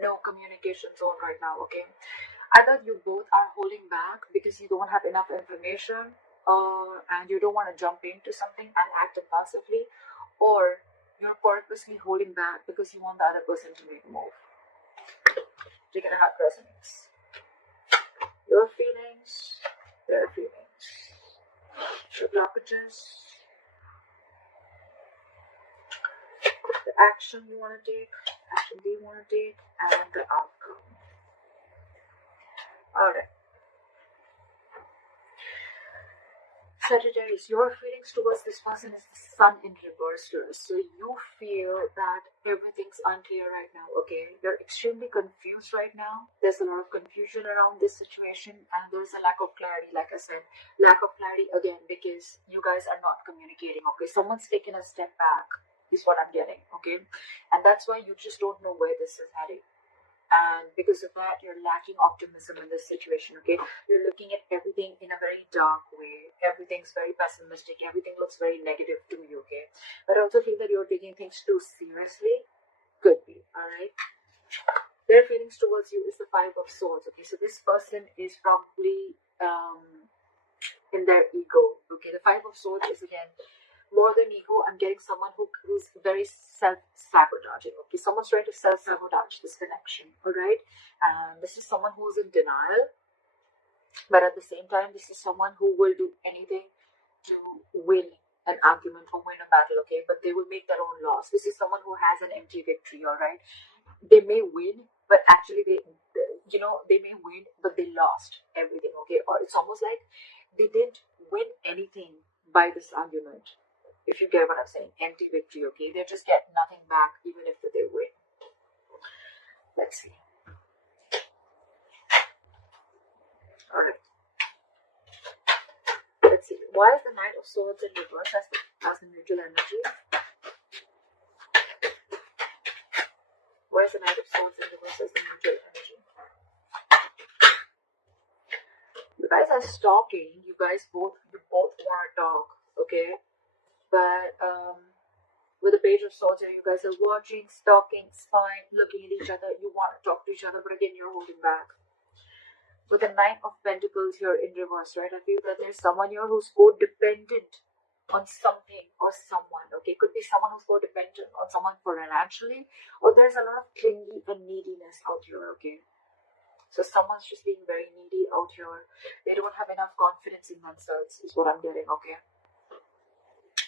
no communication zone right now, okay? Either you both are holding back because you don't have enough information, and you don't want to jump into something and act impulsively, or you're purposely holding back because you want the other person to make a move. You're gonna have resonance. Your feelings, their feelings, your blockages, the action you want to take, action they want to take, and the outcome. Alright. Sagittarius, your feelings towards this person is the sun in reverse here. So you feel that everything's unclear right now, okay? You're extremely confused right now. There's a lot of confusion around this situation, and there's a lack of clarity, like I said. Lack of clarity again because you guys are not communicating, okay? Someone's taken a step back is what I'm getting, okay? And that's why you just don't know where this is heading. And because of that, you're lacking optimism in this situation, okay? You're looking at everything in a very dark way. Everything's very pessimistic. Everything looks very negative to you, okay? But I also feel that you're taking things too seriously. Could be, alright? Their feelings towards you is the Five of Swords, okay? So this person is probably in their ego, okay? The Five of Swords is, again, more than ego. I'm getting someone who's very self-sabotaging, okay? Someone's trying to self-sabotage this connection, alright? And this is someone who's in denial, but at the same time, this is someone who will do anything to win an argument or win a battle, okay? But they will make their own loss. This is someone who has an empty victory, alright? They may win, but actually they may win, but they lost everything, okay? Or it's almost like they didn't win anything by this argument. If you get what I'm saying, empty victory, okay? They just get nothing back even if they win. Let's see. Alright. Let's see. Why is the Knight of Swords in reverse as the neutral energy? Why is the Knight of Swords in reverse as the neutral energy? You guys are stalking. You both want to talk, okay? But with the Page of Swords here, you guys are watching, stalking, spying, looking at each other. You want to talk to each other, but again, you're holding back. With the Knight of Pentacles here in reverse, right? I feel that there's someone here who's codependent on something or someone, okay? Could be someone who's codependent on someone financially, or there's a lot of clingy and neediness out here, okay? So someone's just being very needy out here. They don't have enough confidence in themselves, is what I'm getting, okay?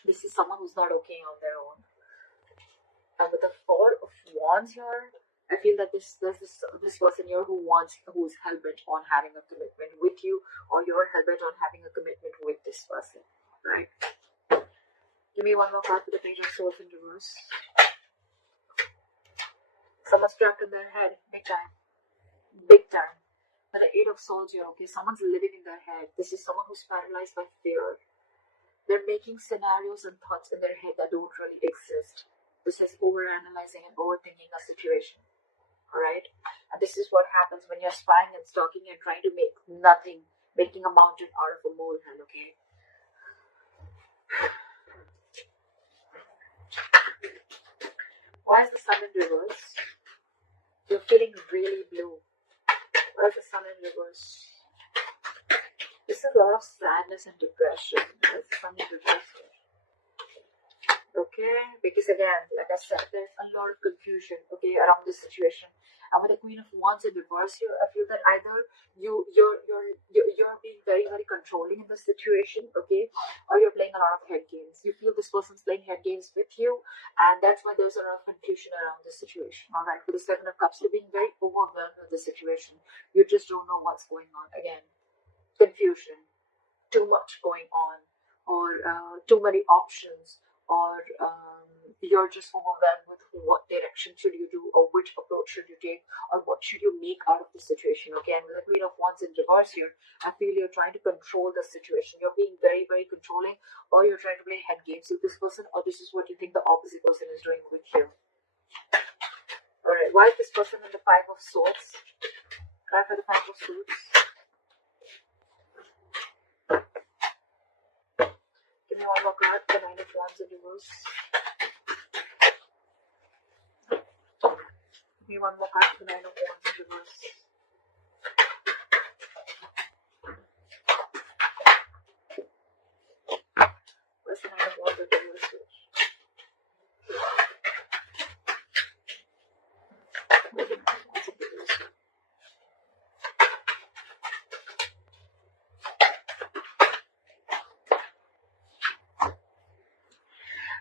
This is someone who's not okay on their own. And with the Four of Wands here, I feel that there's this person here who's hell-bent on having a commitment with you, or you're hell-bent on having a commitment with this person, right? Give me one more card for the Page of Swords in reverse. Someone's trapped in their head, big time. Big time. But the Eight of Swords here, okay, someone's living in their head. This is someone who's paralyzed by fear. They're making scenarios and thoughts in their head that don't really exist. This is overanalyzing and overthinking a situation. Alright? And this is what happens when you're spying and stalking and trying to make nothing, making a mountain out of a molehill, okay? Why is the Sun in reverse? You're feeling really blue. Why is the Sun in reverse? This is a lot of sadness and depression. Why is the Sun in reverse here? Okay, because again, like I said, there's a lot of confusion, okay, around this situation. And with the Queen of Wands in reverse here, I feel that either you're being very, very controlling in this situation, okay, or you're playing a lot of head games. You feel this person's playing head games with you, and that's why there's a lot of confusion around this situation. All right, with the Seven of Cups, you're being very overwhelmed with the situation. You just don't know what's going on. Again, confusion, too much going on, or too many options, or you're just overwhelmed with what direction should you do, or which approach should you take, or what should you make out of the situation. Okay, and with the Queen of Wands in reverse here, I feel you're trying to control the situation. You're being very, very controlling, or you're trying to play head games with this person, or this is what you think the opposite person is doing with you. Alright, why is this person in the Five of Swords? Try for the Five of Swords. Give me one more card, the Nine of Wands in reverse. me one more card for the 9 of Wands in reverse. Where's the 9 of Wands in reverse?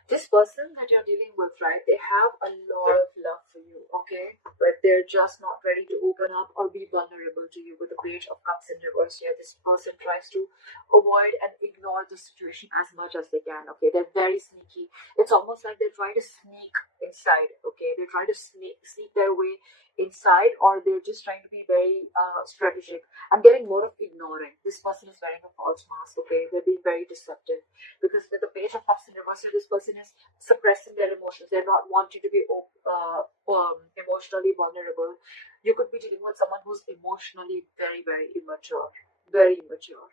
This person that you're dealing with, right, they have a lot of love for you, okay? But they're just not ready to open up or be vulnerable to you. With the Page of Cups in reverse here, this person tries to avoid and ignore the situation as much as they can, okay? They're very sneaky. It's almost like they're trying to sneak inside, okay? They're trying to sneak their way inside, or they're just trying to be very strategic. I'm getting more of ignoring. This person is wearing a false mask, okay? They're being very deceptive. Because with the Page of Cups in reverse, this person is suppressing their emotions. They're not wanting to be emotionally vulnerable. You could be dealing with someone who's emotionally very, very immature. Very immature.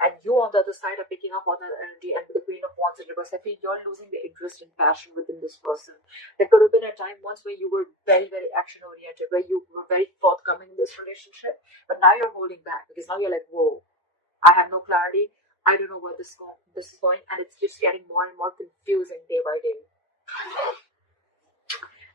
And you on the other side are picking up on that energy, and with the Queen of Wands in reverse, I feel you're losing the interest and passion within this person. There could have been a time once where you were very, very action oriented, where you were very forthcoming in this relationship, but now you're holding back because now you're like, whoa, I have no clarity. I don't know where this is going, and it's just getting more and more confusing day by day.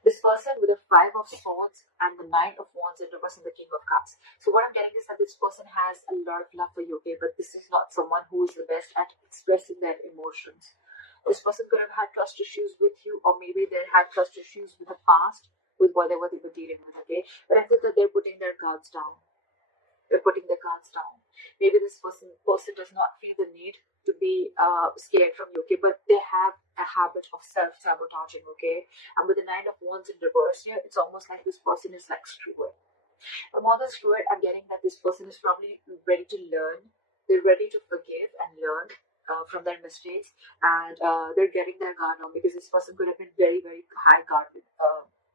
This person with the 5 of Swords and the 9 of Wands in reverse and the King of Cups. So what I'm getting is that this person has a lot of love for you, okay? But this is not someone who is the best at expressing their emotions. This person could have had trust issues with you, or maybe they had trust issues with the past, with whatever they were dealing with, okay? But I feel that they're putting their guards down. They're putting their guards down. Maybe this person does not feel the need to be scared from you, okay? But they have a habit of self-sabotaging, okay? And with the 9 of Wands in reverse here, it's almost like this person is like screwed. And more than screwed, I'm getting that this person is probably ready to learn. They're ready to forgive and learn from their mistakes. And they're getting their guard down because this person could have been very, very high guarded.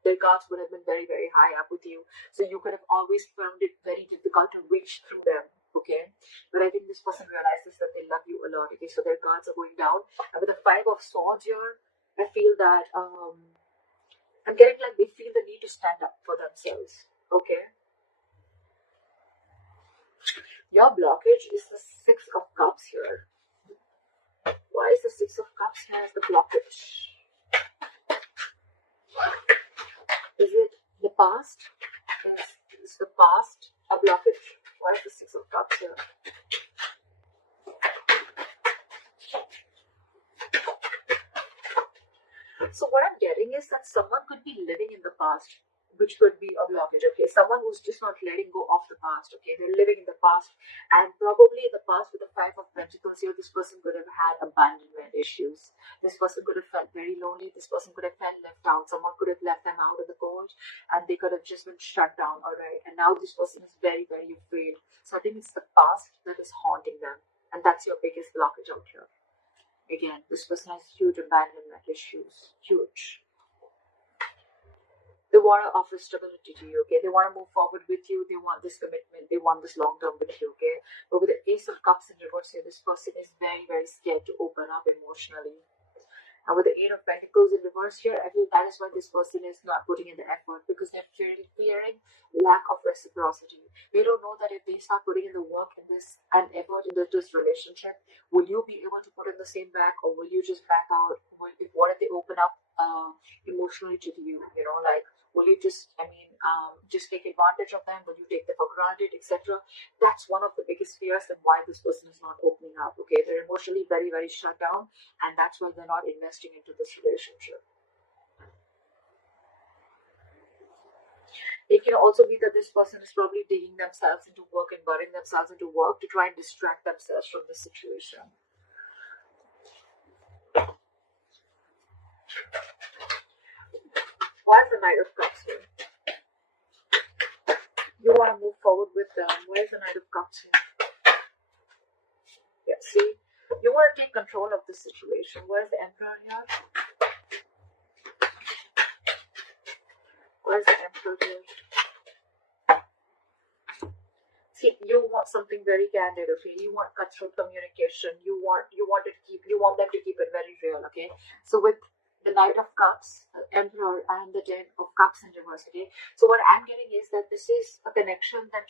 Their guards would have been very, very high up with you. So you could have always found it very difficult to reach through them, okay? But I think this person realizes that they love you a lot, okay? So their guards are going down. And with the 5 of Swords here, I feel that I'm getting like they feel the need to stand up for themselves, okay? Your blockage is the 6 of Cups here. Why is the 6 of Cups here as the blockage? Is it the past? Is the past a blockage? Why is the 6 of Cups here? So what I'm getting is that someone could be living in the past, which could be a blockage, okay? Someone who's just not letting go of the past, okay? They're living in the past, and probably in the past with the 5 of Pentacles here, this person could have had abandonment issues. This person could have felt very lonely. This person could have felt left out. Someone could have left them out in the cold, and they could have just been shut down, all right? And now this person is very, very afraid. So I think it's the past that is haunting them, and that's your biggest blockage out here. Again, this person has huge abandonment issues, huge. They want to offer stability to you, okay? They want to move forward with you. They want this commitment. They want this long term with you, okay? But with the Ace of Cups in reverse here, this person is very, very scared to open up emotionally. And with the 8 of Pentacles in reverse here, I feel that is why this person is not putting in the effort, because they're fearing lack of reciprocity. They don't know that if they start putting in the work and effort into this relationship, will you be able to put in the same back, or will you just back out? What if they open up emotionally to you? You know, like, will you just, just take advantage of them? Will you take them for granted, etc.? That's one of the biggest fears and why this person is not opening up, okay? They're emotionally very, very shut down, and that's why they're not investing into this relationship. It can also be that this person is probably digging themselves into work and burying themselves into work to try and distract themselves from the situation. Why is the Knight of Cups here? You want to move forward with them. Why is the Knight of Cups here? Yeah, see? You want to take control of the situation. Where's the Emperor here? Where's the Emperor here? See, you want something very candid, okay? You want cutthroat communication. You want them to keep it very real, okay? So with the Knight of Cups, Emperor and the Ten of Cups in reverse. Okay, so what I'm getting is that this is a connection that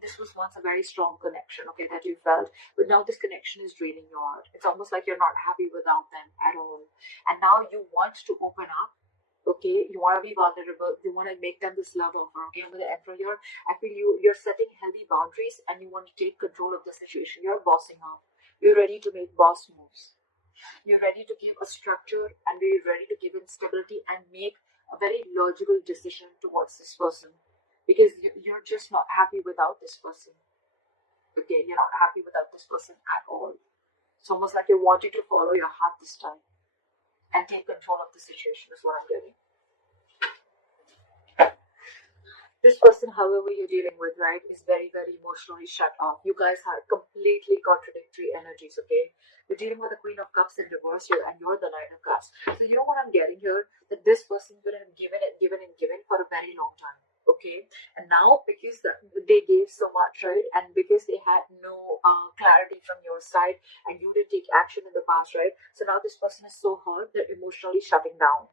this was once a very strong connection, okay, that you felt, but now this connection is draining you out. It's almost like you're not happy without them at all, and now you want to open up. Okay, you want to be vulnerable. You want to make them this love offer. Okay, with the Emperor here, I feel you're setting healthy boundaries and you want to take control of the situation. You're bossing up. You're ready to make boss moves. You're ready to give a structure and you're ready to give instability and make a very logical decision towards this person, because you're just not happy without this person. Okay, you're not happy without this person at all. It's almost like you're wanting to follow your heart this time and take control of the situation is what I'm getting. This person, however, you're dealing with, right, is very, very emotionally shut off. You guys are completely contradictory energies, okay? You're dealing with the Queen of Cups in reverse here, and you're the Knight of Cups. So you know what I'm getting here? That this person will have given and given and given for a very long time, okay? And now, because they gave so much, right, and because they had no clarity from your side, and you didn't take action in the past, right? So now this person is so hurt, they're emotionally shutting down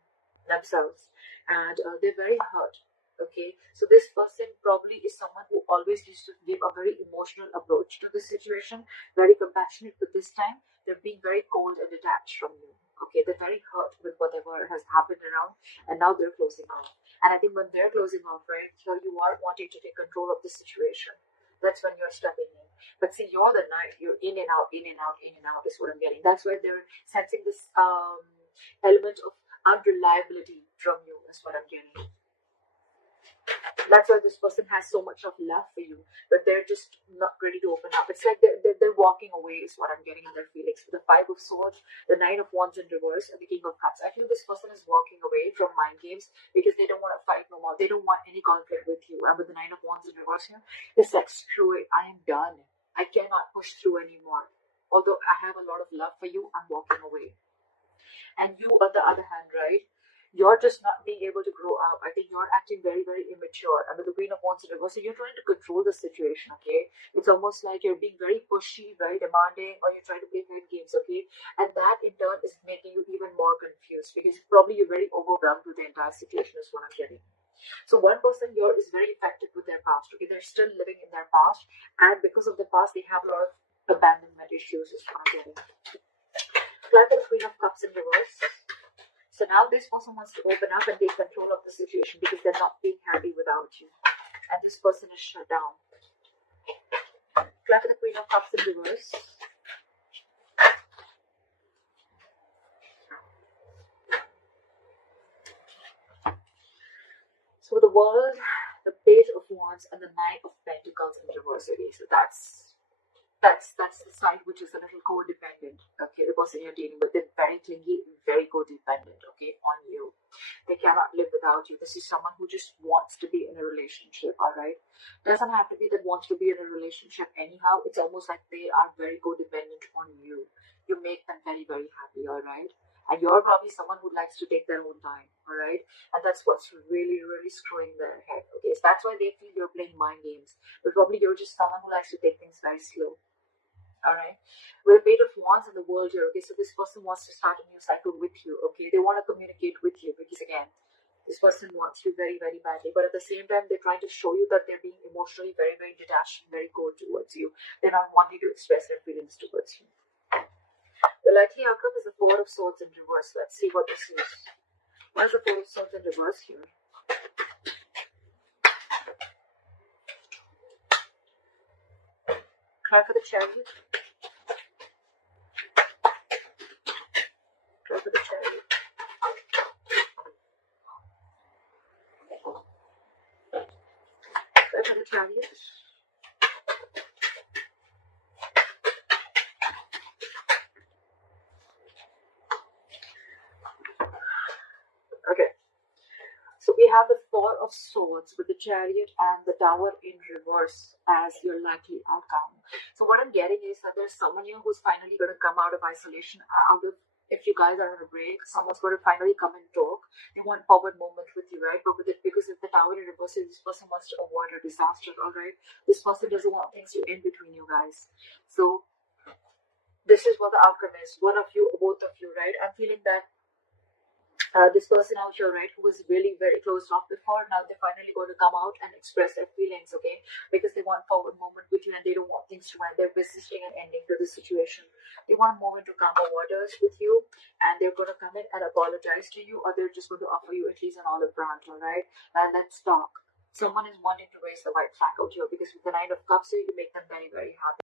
themselves, and they're very hurt. Okay, so this person probably is someone who always used to give a very emotional approach to the situation, very compassionate, but this time they're being very cold and detached from you. Okay, they're very hurt with whatever has happened around, and now they're closing off. And I think when they're closing off, right, here you are wanting to take control of the situation. That's when you're stepping in. But see, you're the Knight. You're in and out, in and out, in and out is what I'm getting. That's why they're sensing this element of unreliability from you is what I'm getting. That's why this person has so much of love for you, but they're just not ready to open up. It's like they're walking away is what I'm getting in their feelings. With the Five of Swords, the Nine of Wands in reverse, and the King of Cups. I feel this person is walking away from mind games because they don't want to fight no more. They don't want any conflict with you. And with the Nine of Wands in reverse here, it's like, screw it, I am done. I cannot push through anymore. Although I have a lot of love for you, I'm walking away. And you, on the other hand, right, you're just not being able to grow up. I think you're acting very, very immature. And with the Queen of Wands in reverse, so you're trying to control the situation, okay? It's almost like you're being very pushy, very demanding, or you're trying to play head games, okay? And that in turn is making you even more confused because probably you're very overwhelmed with the entire situation is what I'm getting. So one person here is very affected with their past, okay? They're still living in their past, and because of the past, they have a lot of abandonment issues is what I'm getting. Fly for the Queen of Cups in reverse. So now this person wants to open up and take control of the situation because they're not being happy without you. And this person is shut down. Fly for the Queen of Cups in reverse. So the World, the Page of Wands, and the Knight of Pentacles in reverse. Okay, so that's the side which is a little codependent. Okay, the person you're dealing with, they're very clingy, very codependent, okay, on you. They cannot live without you. This is someone who just wants to be in a relationship, alright? Doesn't have to be that wants to be in a relationship anyhow. It's almost like they are very codependent on you. You make them very, very happy, alright? And you're probably someone who likes to take their own time, alright? And that's what's really, really screwing their head, okay? So that's why they feel you're playing mind games. But probably you're just someone who likes to take things very slow. Alright, with a Page of Wands in the World here, okay, so this person wants to start a new cycle with you, okay, they want to communicate with you because again, this person wants you very, very badly, but at the same time, they're trying to show you that they're being emotionally very, very detached and very cold towards you. They're not wanting to express their feelings towards you. The likely outcome is the Four of Swords in reverse. Let's see what this is. What is the Four of Swords in reverse here? Try for the Chariot. Try for the Chariot. Try for the Chariot. Okay. So we have the Four of Swords with the Chariot and the Tower in reverse as your likely outcome. So what I'm getting is that there's someone here who's finally going to come out of isolation, if you guys are on a break, someone's going to finally come and talk. They want forward movement with you, right? But with it, because if the Tower in reverse, this person wants to avoid a disaster, alright? This person doesn't want things to end between you guys. So this is what the outcome is. One of you, both of you, right? I'm feeling that This person out here, right, who was really very closed off before, now they're finally going to come out and express their feelings, okay? Because they want forward movement with you and they don't want things to end. They're resisting an ending to this situation. They want to move into calmer waters with you, and they're going to come in and apologize to you, or they're just going to offer you at least an olive branch, all right? And let's talk. Someone is wanting to raise the white flag out here because with the Nine of Cups here, you make them very, very happy.